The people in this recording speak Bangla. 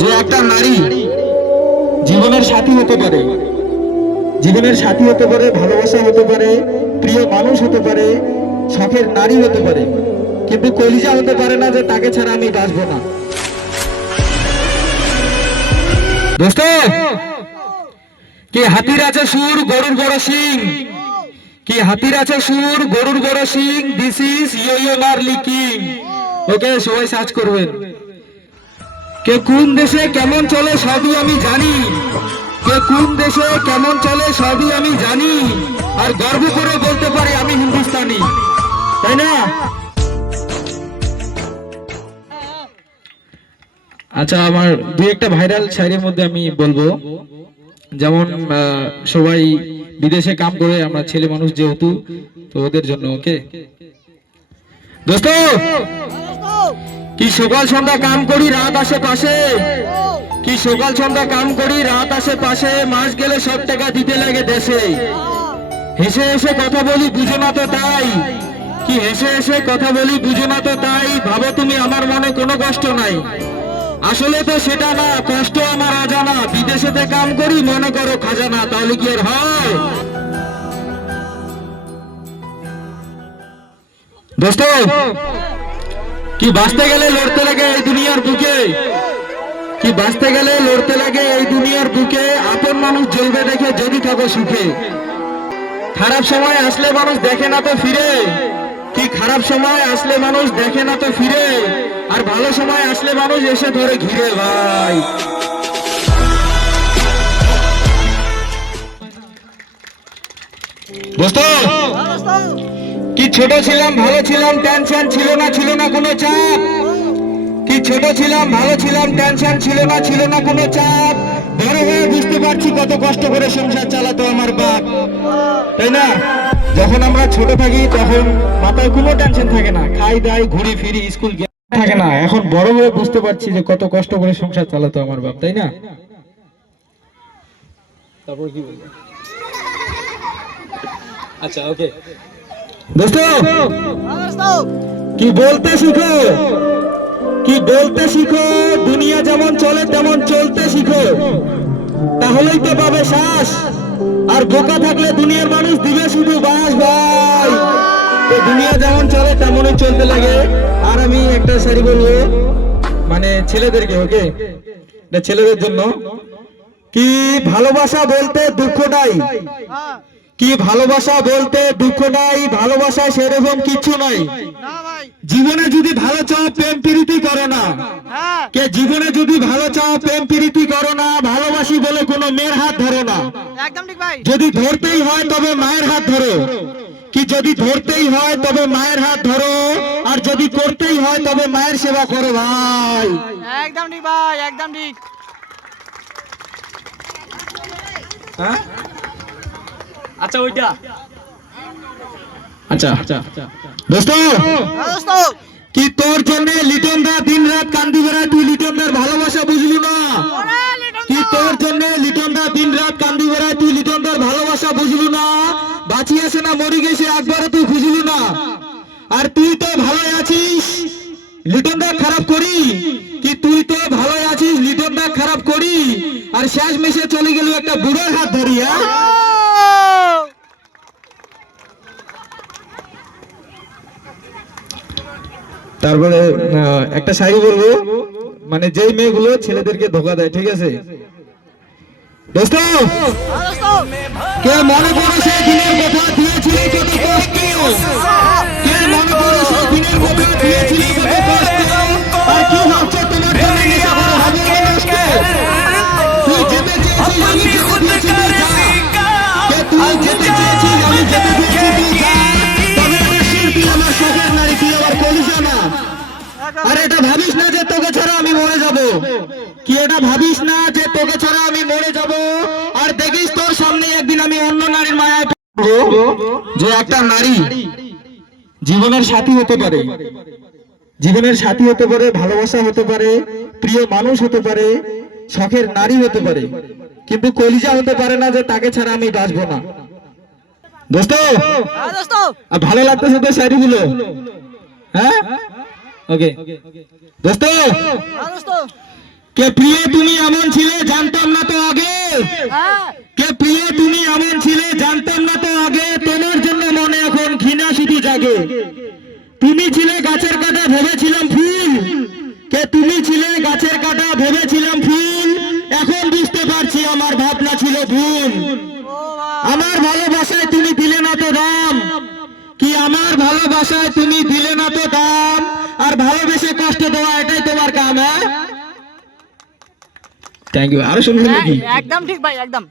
যে একটা নারী জীবনের সাথী হতে পারে, জীবনের সাথী হতে পারে, ভালোবাসা হতে পারে, প্রিয় মানুষ হতে পারে, শখের নারী হতে পারে, কিন্তু কলিজা হতে পারে না যে তাকে ছাড়া আমি বাঁচবো না। দোস্ত, কি হাতির আছে সুর, গরুর বড় শিং, কি হাতির আছে সুর, গরুর বড় শিং, this is yo Marley King. Okay, সবাই সার্চ করবেন। কে কোন দেশে কেমন চলে সবই আমি জানি, কে কোন দেশে কেমন চলে সবই আমি জানি, আর গর্ব করে বলতে পারি আমি হিন্দুস্তানি, তাই না? আচ্ছা, আমার দুই একটা ভাইরাল শায়রির মধ্যে আমি বলবো, যেমন সবাই বিদেশে কাম করে, আমরা ছেলে মানুষ যেহেতু, তো ওদের জন্য। ওকে দোস্ত, কি সকাল সন্ধ্যা কাম করি রাত আসে পাশে, কি সকাল সন্ধ্যা কাম করি রাত আসে পাশে, মাস গেলে সব টাকা দিতে লাগে দেশে, হেসে হেসে কথা বলি বুঝো না তো তাই, কি হেসে হেসে কথা বলি বুঝো না তো তাই, ভাবো তুমি আমার মনে কোনো কষ্ট নাই, আসলে তো সেটা না, কষ্ট আমার অজানা, বিদেশেতে কাম করি মনে করো খাজানা, তাহলে কি আর হয়? দোস্ত, কি বাঁচতে গেলে লড়তে লাগে এই দুনিয়ার বুকে, কি বাঁচতে গেলে লড়তে লাগে এই দুনিয়ার বুকে, আপন মানুষ জ্বলবে দেখে যদি থাকো সুখে, খারাপ সময় আসলে মানুষ দেখে না তো ফিরে, কি খারাপ সময় আসলে মানুষ দেখে না তো ফিরে, আর ভালো সময় আসলে মানুষ এসে ধরে ঘিরে। ভাই দোস্ত, কি ছোট ছিলাম ভালো ছিলাম, টেনশন ছিল না, ছিল না কোনো চাপ, কি ছোট ছিলাম ভালো ছিলাম, টেনশন ছিল না কোনো চাপ, বড় হয়ে বুঝতে পারছি কত কষ্ট করে সংসার চালাতো আমার বাপ, তাই না? যখন আমরা ছোট থাকি তখন মাথায় কোনো টেনশন থাকে না, খাই দাই ঘুরি ফিরি স্কুল থাকে না, এখন বড় হয়ে বুঝতে পারছি যে কত কষ্ট করে সংসার চালাতো আমার বাপ, তাই না? তারপর কি বলবো? আচ্ছা, ওকে দোস্ত, কি বলতে শিখো, কি বলতে শিখো, দুনিয়া যেমন চলে তেমন চলতে শিখো, তাহলেই তো পাবে শ্বাস, আর বোকা থাকলে দুনিয়ার মানুষ দিবে শুধু বাস। ভাই, তো দুনিয়া যেমন চলে তেমনই চলতে লাগে। আর আমি একটা শাড়ি বলবো, মানে ছেলেদেরকে, ওকে, এটা ছেলেদের জন্য, কি ভালোবাসা বলতে দুঃখ নাই, কি ভালোবাসা বলতে দুঃখ নাই, ভালোবাসা সেরকম কিছু নাই, জীবনে যদি ভালো চাও প্রেম প্রীতি করো না, কে জীবনে যদি ভালো চাও প্রেম প্রীতি করো না, ভালোবাসি বলে কোনো মেয়ের হাত ধরো না, যদি ধরতেই হয় তবে মায়ের হাত ধরো, কি যদি ধরতেই হয় তবে মায়ের হাত ধরো, আর যদি করতেই হয় তবে মায়ের সেবা করো। ভাই একদম ঠিক ভাই, একদম ঠিক। হ্যাঁ, আচ্ছা ওইটা, আচ্ছা দোস্ত, কি তোর জন্য লিটন দা দিন রাত কান্দি বেড়ায়, তুই লিটন দার ভালোবাসা বুঝলি না, কি তোর জন্য লিটন দা দিন রাত কান্দি বেড়ায়, তুই লিটন দার ভালোবাসা বুঝলি না, বাঁচিয়েছে না মরি গেছে একবারও তুই বুঝলি না, আর তুই তো ভালোই আছিস লিটন দা খারাপ করি, কি তুই তো ভালোই আছিস লিটন দা খারাপ করি, আর শেষ মেশে চলে গেল একটা বুড়োর হাত ধরিয়া। তারপরে একটা শাড়ি বলবো, মানে যেই মেয়েগুলো ছেলেদেরকে ধোকা দেয়, ঠিক আছে দোস্ত, কে মনে করে সেই দিনের কথা দিয়েছিলি কত কষ্ট, কে মনে করে সেই দিনের কথা দিয়েছিলি কত কষ্ট, আর কি ভাবছো তোমার জন্য নেশা করা হবে নষ্ট, তুই যেতে চেয়েছিস আমি যেতে দিয়েছি তুই যা, কে তুই যেতে চেয়েছিস আমি যেতে দিয়েছি তুই যা, তবে আমার শিল্পী আমার শখের নারী, তুই আমার কলিজা না, আর এটা ভাবিস না যে তোকে ছাড়া আমি মরে যাব, কি এটা ভাবিস না যে তোকে ছাড়া আমি মরে যাব, আর দেখিস তোর সামনে একদিন আমি অন্য নারীর মায়ায় পড়বো, যে একটা নারী জীবনের সাথী হতে পারে, জীবনের সাথী হতে পারে, ভালোবাসা হতে পারে, প্রিয় মানুষ হতে পারে, শখের নারী হতে পারে, কিন্তু কলিজা হতে পারে না যে তাকে ছাড়া আমি বাঁচবো না। দোস্ত, ভালো লাগতেছে তো শাড়িগুলো? হ্যাঁ, ওকে দোস্ত, হ্যাঁ দোস্ত। কে প্রিয় তুমি এমন ছিলে জানতাম না তো আগে, হ্যাঁ কে প্রিয় তুমি এমন ছিলে জানতাম না তো আগে, তোমার জন্য মনে এখন ঘৃণা শুধু জাগে। তুমি ছিলে গাছের কাটা ভেবেছিলাম ফুল, কে তুমি ছিলে গাছের কাটা ভেবেছিলাম ফুল, এখন বুঝতে পারছি আমার ভাবনা ছিল ভুল। ও ভাই। আমার ভালোবাসায় তুমি দিলে না তো দাম, কি আমার ভালোবাসায় তুমি দিলে না তো দাম, আর ভালোবেসে কষ্ট দেওয়া এটাই তোমার কাম। হ্যাঁ, থ্যাংক ইউ। আরো শুনবেন নাকি? একদম ঠিক ভাই একদম।